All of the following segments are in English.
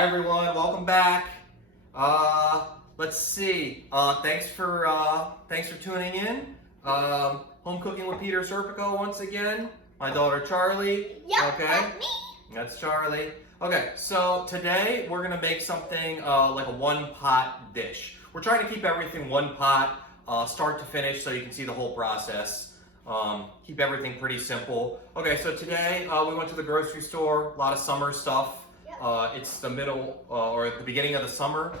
Hi everyone, welcome back. Let's see. Thanks for tuning in. Home cooking with Peter Serpico once again. My daughter Charlie. Yep, okay. that's me. That's Charlie. Okay, so today we're gonna make something like a one-pot dish. We're trying to keep everything one pot, start to finish, so you can see the whole process. Keep everything pretty simple. Okay, so today we went to the grocery store. A lot of summer stuff. It's the middle or the beginning of the summer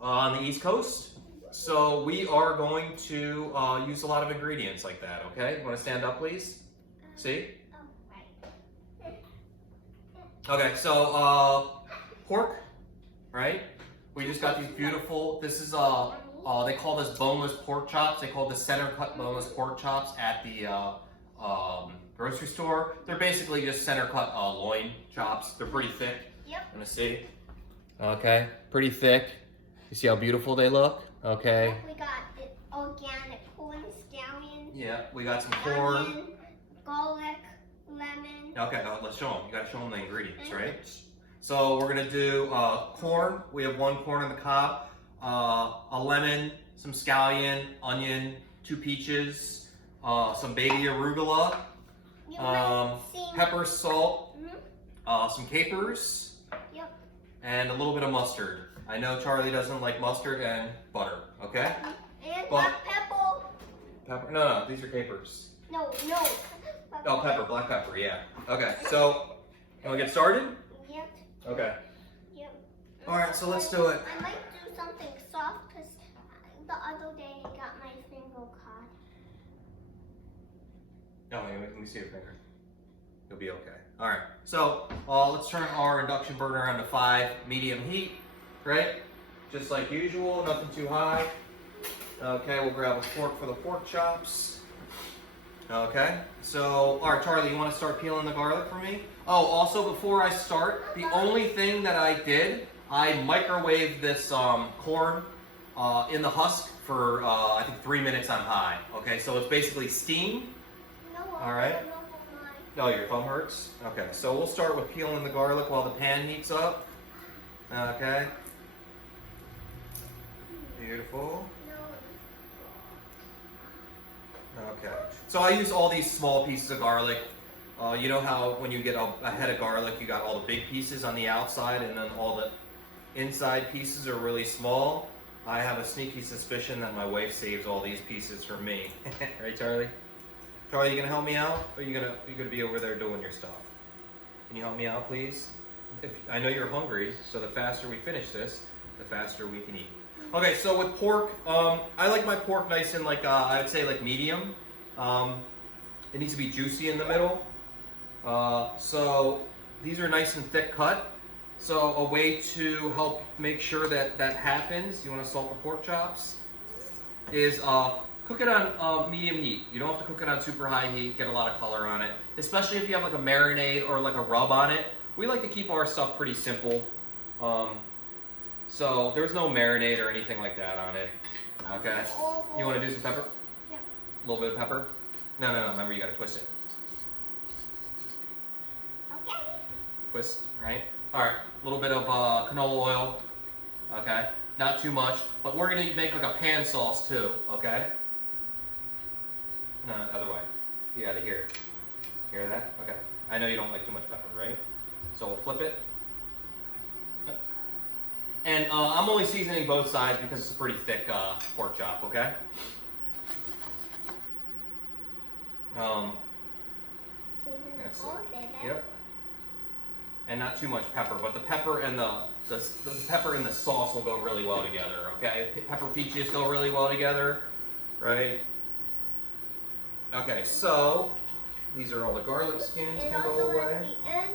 on the East Coast. So we are going to use a lot of ingredients like that, okay? You wanna stand up, please? See? Okay, so pork, right? We just got these beautiful, this is, they call this boneless pork chops. They call this center cut boneless pork chops at the grocery store. They're basically just center cut loin chops. They're pretty thick. Yep. Let me see. Okay, pretty thick. You see how beautiful they look? Okay. We got the organic corn, scallion. Yeah, we got some corn. Onion, garlic, lemon. Okay, let's show them. You gotta show them the ingredients, right? So we're gonna do corn. We have one corn on the cob, a lemon, some scallion, onion, 2 peaches, some baby arugula, pepper, salt, some capers, and a little bit of mustard. I know Charlie doesn't like mustard, and butter, okay? And black pepper. Pepper? No, these are capers. No. Oh, pepper, black pepper, yeah. Okay, so, can we get started? Yep. Okay. Yep. Alright, so let's do it. I might do something soft because the other day I got my finger caught. Oh, let me see your finger. You'll be okay. Alright, so let's turn our induction burner on to 5 medium heat, right? Just like usual, nothing too high. Okay, we'll grab a fork for the pork chops. Okay, so, alright Charlie, you want to start peeling the garlic for me? Oh, also before I start, the only thing that I did, I microwaved this corn in the husk for I think 3 minutes on high. Okay, so it's basically steam. Alright. Oh, your thumb hurts? Okay, so we'll start with peeling the garlic while the pan heats up. Okay. Beautiful. Okay, so I use all these small pieces of garlic. You know how when you get a head of garlic, you got all the big pieces on the outside and then all the inside pieces are really small? I have a sneaky suspicion that my wife saves all these pieces for me. Right, Charlie? Charlie, you gonna help me out? Or are you gonna be over there doing your stuff? Can you help me out, please? I know you're hungry, so the faster we finish this, the faster we can eat. Okay, so with pork, I like my pork nice and like, I would say like medium. It needs to be juicy in the middle. So these are nice and thick cut. So a way to help make sure that that happens, you want to salt the pork chops, is cook it on medium heat. You don't have to cook it on super high heat, get a lot of color on it. Especially if you have like a marinade or like a rub on it. We like to keep our stuff pretty simple. So there's no marinade or anything like that on it. Okay. You want to do some pepper? Yep. A little bit of pepper? No. Remember, you got to twist it. Okay. Twist, right? All right. A little bit of canola oil. Okay. Not too much, but we're gonna make like a pan sauce too. Okay. No, other way. You got to hear that? Okay. I know you don't like too much pepper, right? So we'll flip it. And I'm only seasoning both sides because it's a pretty thick pork chop, okay? That's it. Yep. And not too much pepper, but the pepper and the pepper and the sauce will go really well together, okay? Pepper peaches go really well together, right? Okay, so these are all the garlic skins can go away. At the end,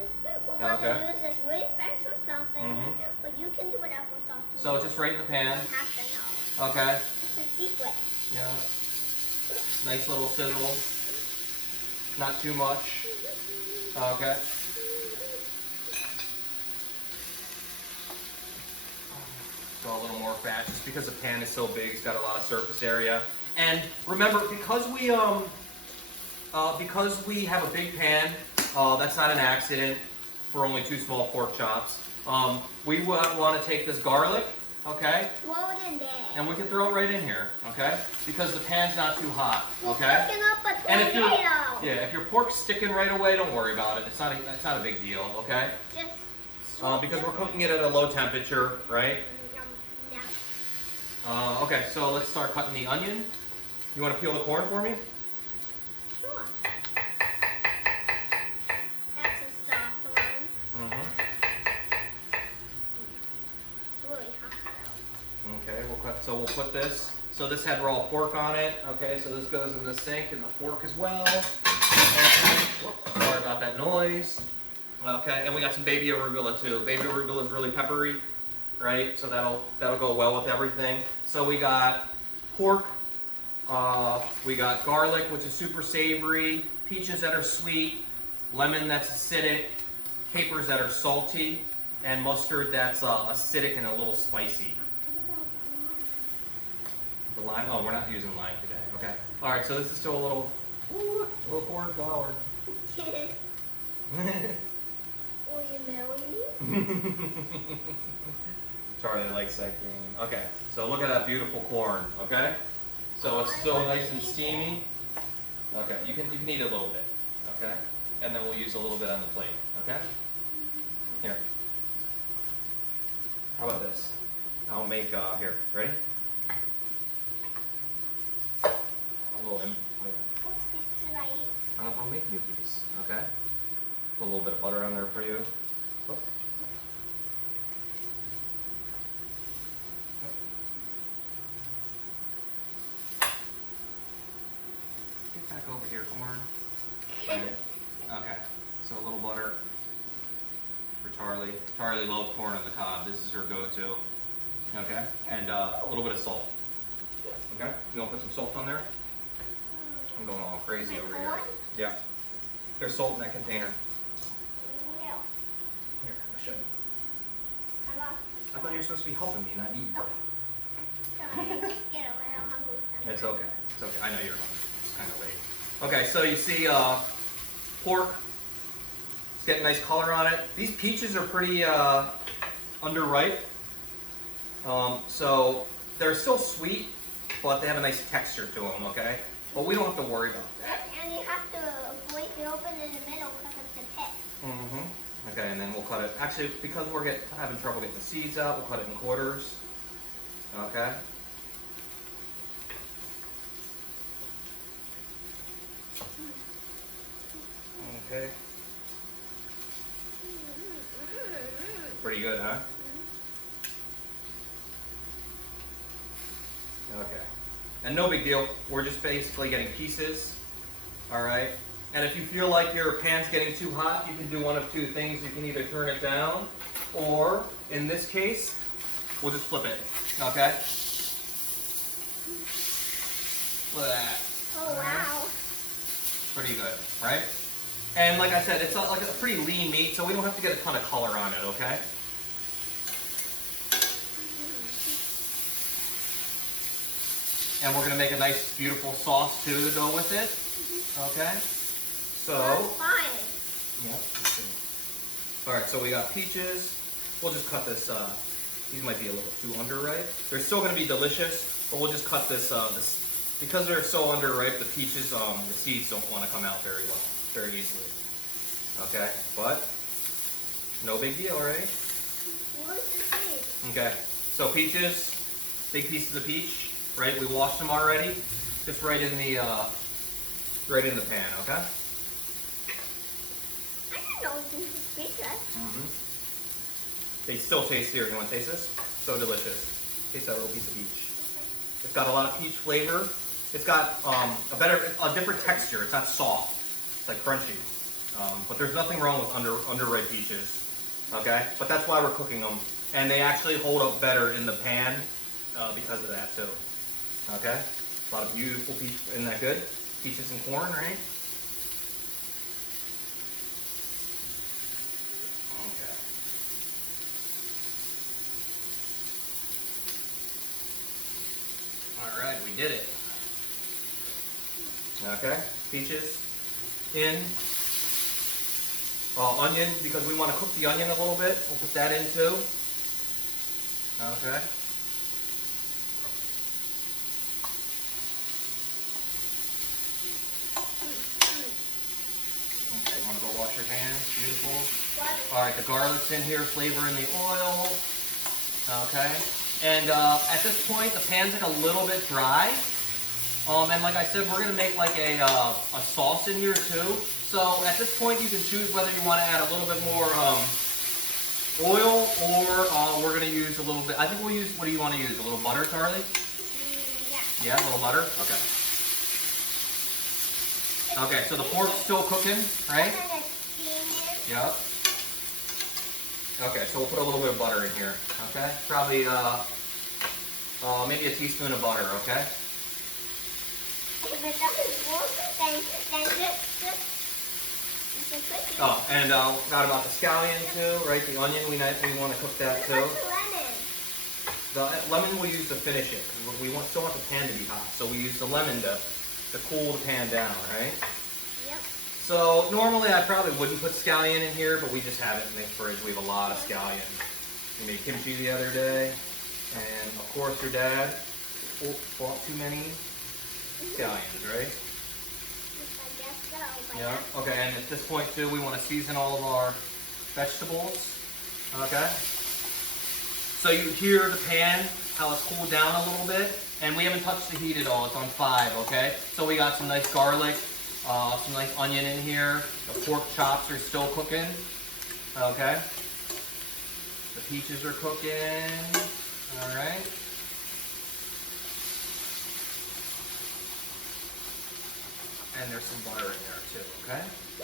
we're going to use this really special something, but you can do whatever sauce you So want. just right in the pan. You have to know. Okay. It's a secret. Yeah. Nice little sizzle. Not too much. Okay. Go a little more fat just because the pan is so big. It's got a lot of surface area. And remember, because we have a big pan, that's not an accident for only 2 small pork chops. We want to take this garlic, okay, Throw it in there. and we can throw it right in here, okay, because the pan's not too hot, You're okay. cooking up a And if tornado. if your pork's sticking right away, don't worry about it. It's not a big deal, okay? Just Because we're cooking it at a low temperature, right? Yeah. Okay, so let's start cutting the onion. You want to peel the corn for me? Sure. That's a soft one. Mm-hmm. It's really hot though. Okay, we'll put this. So this had raw pork on it. Okay, so this goes in the sink and the fork as well. Okay. Whoops, sorry about that noise. Okay, and we got some baby arugula too. Baby arugula is really peppery, right? So that'll go well with everything. So we got pork, we got garlic, which is super savory, peaches that are sweet, lemon that's acidic, capers that are salty, and mustard that's acidic and a little spicy. The lime? Oh, we're not using lime today. Okay. All right. So this is still a little corn flour. Will you marry me? Charlie likes that green. Okay. So look at that beautiful corn. Okay. So it's still nice and steamy. Okay. You can eat a little bit. Okay. And then we'll use a little bit on the plate. Okay. Here. How about this? I'll make here. Ready? I'll make you these, okay? Put a little bit of butter on there for you. Oh. Get back over here, corn. Okay, so a little butter for Charlie. Charlie loves corn on the cob. This is her go-to. Okay, and a little bit of salt. Okay, you want to put some salt on there? I'm going all crazy over here. Yeah. There's salt in that container. No. Here, I'll show you. I I thought you were supposed to be helping me, not eating. Sorry, I just get a little hungry. It's okay. It's okay. I know you're hungry. It's kind of late. Okay, so you see pork. It's getting nice color on it. These peaches are pretty underripe. So they're still sweet, but they have a nice texture to them, okay? But we don't have to worry about that. And you have to break it open in the middle because it's a pit. Mm-hmm. Okay, and then we'll cut it. Actually, because we're having trouble getting the seeds out, we'll cut it in quarters. Okay. Okay. Pretty good, huh? Okay. And no big deal. We're just basically getting pieces. All right. And if you feel like your pan's getting too hot, you can do one of two things. You can either turn it down, or in this case, we'll just flip it. Okay. Look at that. Oh, wow. Pretty good, right? And like I said, it's like a pretty lean meat, so we don't have to get a ton of color on it, okay? And we're going to make a nice, beautiful sauce, too, to go with it, okay? So, That's fine. yeah, let's see. All right, so we got peaches. We'll just cut this, these might be a little too underripe. They're still going to be delicious, but we'll just cut this, because they're so underripe, the peaches, the seeds don't want to come out very well, very easily. Okay, but no big deal, right? What's the seed? Okay, so peaches, big pieces of peach, right? We washed them already, just right in the pan, okay? I didn't know this was speechless. Mm-hmm. They still taste here. You want to taste this? So delicious. Taste that little piece of peach. It's got a lot of peach flavor. It's got a different texture. It's not soft. It's like crunchy. But there's nothing wrong with underripe peaches. Okay? But that's why we're cooking them. And they actually hold up better in the pan because of that too. Okay? A lot of beautiful peach. Isn't that good? Peaches and corn, right? Okay. All right, we did it. Okay, peaches in. onion because we want to cook the onion a little bit. We'll put that in too. Okay. Okay, you want to go wash your hands? Beautiful. All right, the garlic's in here, flavoring the oil. Okay. And at this point, the pan's like a little bit dry. And like I said, we're gonna make like a sauce in here too. So at this point, you can choose whether you want to add a little bit more oil or we're gonna use a little bit. I think we'll use. What do you want to use? A little butter, Charlie? Yeah. Yeah, a little butter. Okay. Okay, so the pork's still cooking, right? Yep. Okay, so we'll put a little bit of butter in here. Okay, probably maybe a teaspoon of butter. Okay. Oh, and forgot about the scallion too, right? The onion, we want to cook that too. The lemon we use to finish it. We still want the pan to be hot, so we use the lemon to cool the pan down, right? Yep. So normally I probably wouldn't put scallion in here, but we just have it in the fridge. We have a lot of scallion. We made kimchi the other day, and of course your dad bought too many scallions, right? I guess so. Yeah. Okay, and at this point too, we want to season all of our vegetables. Okay. So you hear the pan, how it's cooled down a little bit, and we haven't touched the heat at all. It's on 5, okay? So we got some nice garlic, some nice onion in here. The pork chops are still cooking, okay? The peaches are cooking, all right? And there's some butter in there too, okay? I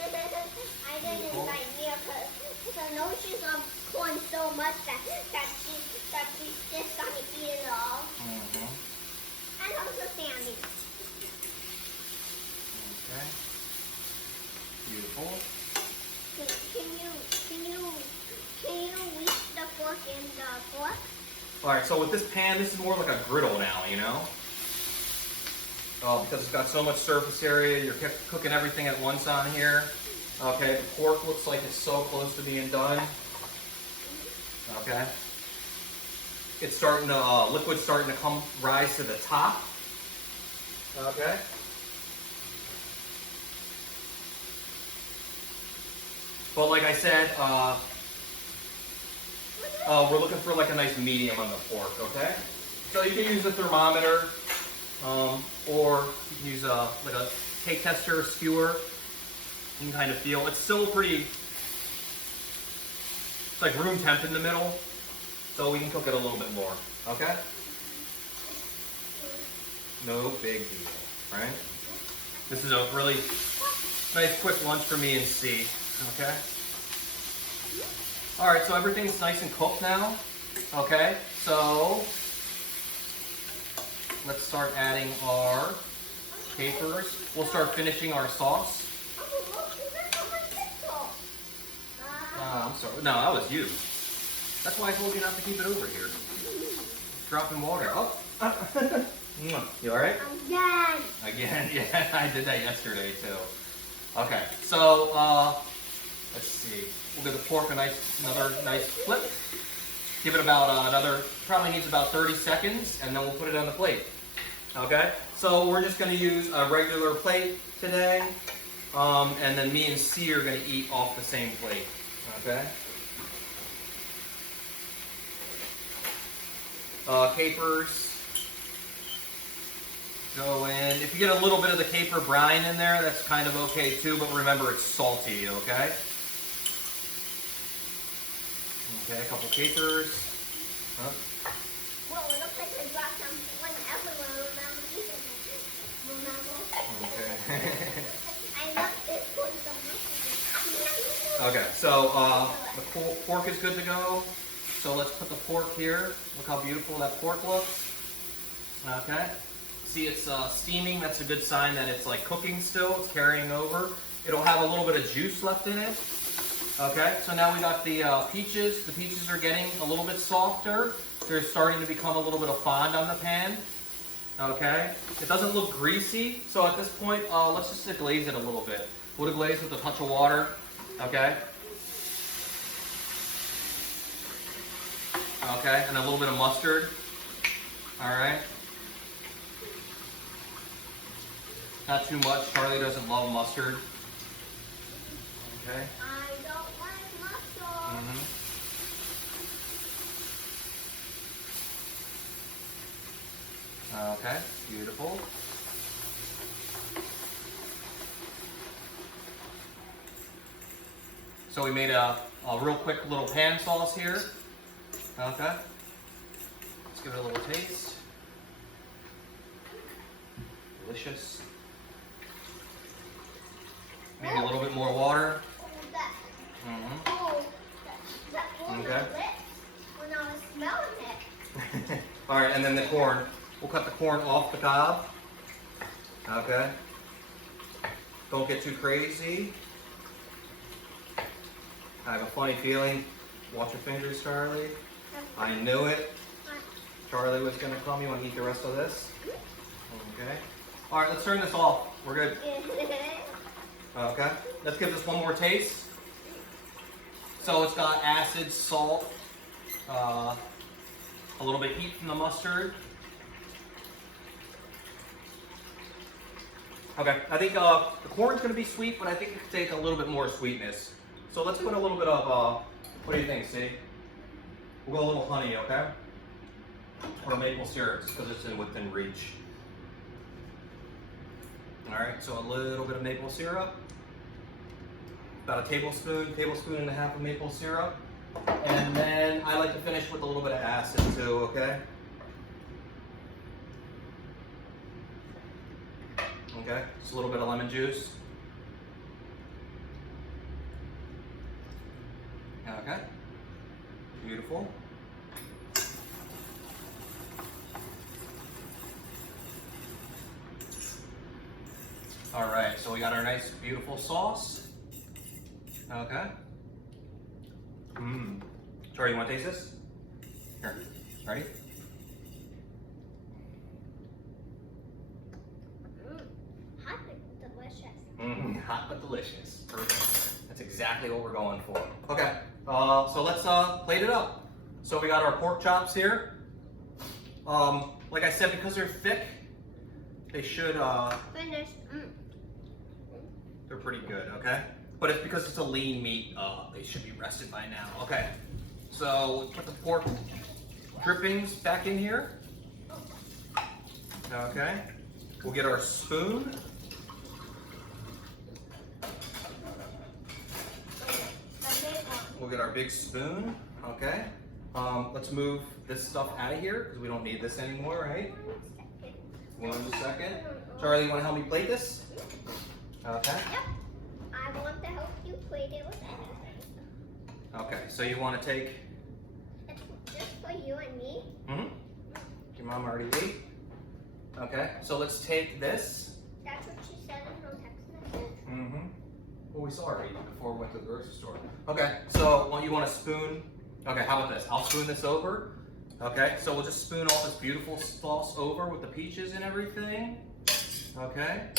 didn't idea because I know she's on corn so much that she's just gonna eat it all. And also Sandy. Okay. Beautiful. Can you reach the fork in the fork? All right, so with this pan, this is more like a griddle now, you know? Because it's got so much surface area, you're cooking everything at once on here. Okay, the pork looks like it's so close to being done. Okay. It's starting to, liquid's starting to rise to the top. Okay. But like I said, we're looking for like a nice medium on the pork, okay? So you can use a thermometer, or you can use like a cake tester, skewer. You can kind of feel, it's still pretty, it's like room temp in the middle, so we can cook it a little bit more, okay? No big deal, right? This is a really nice quick lunch for me and C, okay? All right, so everything's nice and cooked now, okay? So let's start adding our capers. We'll start finishing our sauce. I'm sorry. No, that was you. That's why I told you not to keep it over here. Dropping water. Oh. You all right? Again? Yeah, I did that yesterday too. Okay, so let's see. We'll give the pork another nice flip. Give it about probably needs about 30 seconds, and then we'll put it on the plate. Okay? So we're just going to use a regular plate today, and then me and C are going to eat off the same plate. Okay? Capers go in. If you get a little bit of the caper brine in there, that's kind of okay too, but remember it's salty, okay? Okay, a couple capers. Huh? Well, it looks like they dropped some one everywhere. Okay. I love this one so much. Okay, so the pork is good to go. So let's put the pork here. Look how beautiful that pork looks. Okay. See, it's steaming. That's a good sign that it's like cooking still. It's carrying over. It'll have a little bit of juice left in it. Okay, so now we got the peaches. The peaches are getting a little bit softer. They're starting to become a little bit of fond on the pan. Okay, it doesn't look greasy. So at this point, let's just glaze it a little bit. We'll glaze with a touch of water. Okay, Okay, and a little bit of mustard. All right. Not too much. Charlie doesn't love mustard. Okay. I don't like mustard. Okay, beautiful. So we made a real quick little pan sauce here. Okay. Let's give it a little taste. Delicious. Maybe a little bit more water. That was Okay. my lips when I was smelling it. All right, and then the corn. We'll cut the corn off the cob. Okay. Don't get too crazy. I have a funny feeling. Watch your fingers, Charlie. I knew it. Charlie was going to come. You want to eat the rest of this? Okay. All right, let's turn this off. We're good. Okay. Let's give this one more taste. So it's got acid, salt, a little bit heat from the mustard. Okay, I think the corn's going to be sweet, but I think it could take a little bit more sweetness. So let's put a little bit of, what do you think, Sadie? We'll go a little honey, okay? Or maple syrup, because it's within reach. All right, so a little bit of maple syrup. About a tablespoon and a half of maple syrup. And then I like to finish with a little bit of acid too, okay? Okay, just a little bit of lemon juice. Okay, beautiful. All right, so we got our nice, beautiful sauce. Okay. Charlie, you want to taste this? Here, ready? Hot but delicious. Hot but delicious. Perfect. That's exactly what we're going for. Okay, so let's plate it up. So we got our pork chops here. Like I said, because they're thick, they should, Finished. they're pretty good, okay? But it's because it's a lean meat, they should be rested by now. Okay, so we'll put the pork drippings back in here. Okay, we'll get our spoon. We'll get our big spoon, okay? Let's move this stuff out of here because we don't need this anymore, right? 1 second. Charlie, you want to help me plate this? Okay. Yep. I want to help you plate it with anything. Okay, so you want to take... It's just for you and me. Your mom already ate. Okay, so let's take this. That's what she said in her text message. Well, we saw her eat before we went to the grocery store. Okay, so you want a spoon? Okay, how about this? I'll spoon this over. Okay, so we'll just spoon all this beautiful sauce over with the peaches and everything. Okay.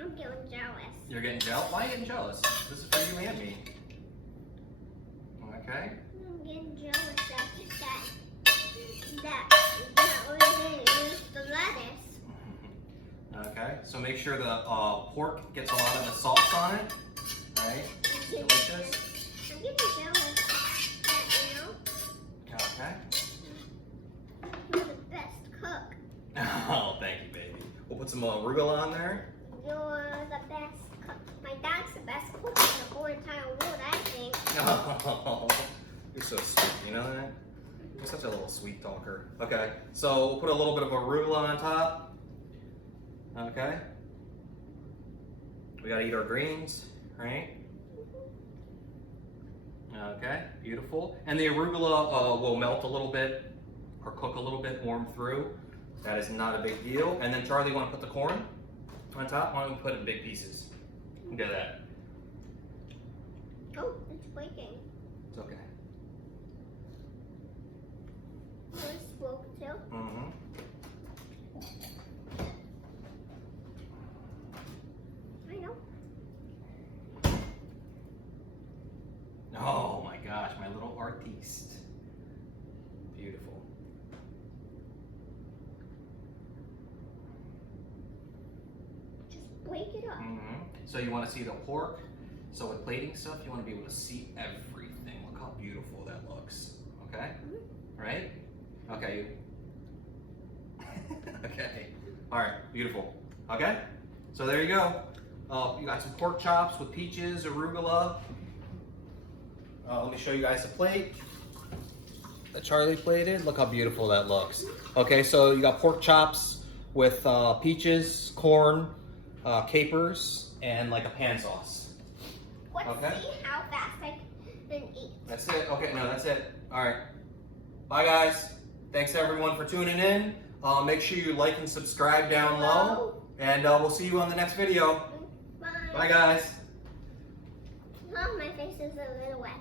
I'm getting jealous. You're getting jealous? Why are you getting jealous? This is for you and me. Okay. I'm getting jealous that we didn't use the lettuce. Okay, so make sure the pork gets a lot of the sauce on it. Right? Delicious. I'm getting jealous that, you know, Okay. you're the best cook. Oh, thank you, baby. We'll put some arugula on there. You're the best cook. My dad's the best cook in the whole entire world, I think. Oh, you're so sweet, you know that? You're such a little sweet talker. Okay, so we'll put a little bit of arugula on top. Okay. We gotta eat our greens, right? Okay, beautiful. And the arugula will melt a little bit or cook a little bit, warm through. That is not a big deal. And then Charlie, you wanna put the corn on top? Why don't we put it in big pieces? Look at that. Oh, it's breaking. It's okay. It's spoke too. I know. Oh my gosh, gosh, my little artiste. Beautiful. Just wake it up. So you want to see the pork. So with plating stuff, you want to be able to see everything. Look how beautiful that looks. Okay? Right? Okay. Okay. All right. Beautiful. Okay? So there you go. You got some pork chops with peaches, arugula. Let me show you guys the plate that Charlie plated. Look how beautiful that looks. Okay, so you got pork chops with peaches, corn, capers, and like a pan sauce. Let's Okay. see how fast I can eat. That's it. Okay, no, that's it. All right. Bye, guys. Thanks everyone for tuning in. Make sure you like and subscribe down low, and we'll see you on the next video. Bye. Bye, guys. Oh, my face is a little wet.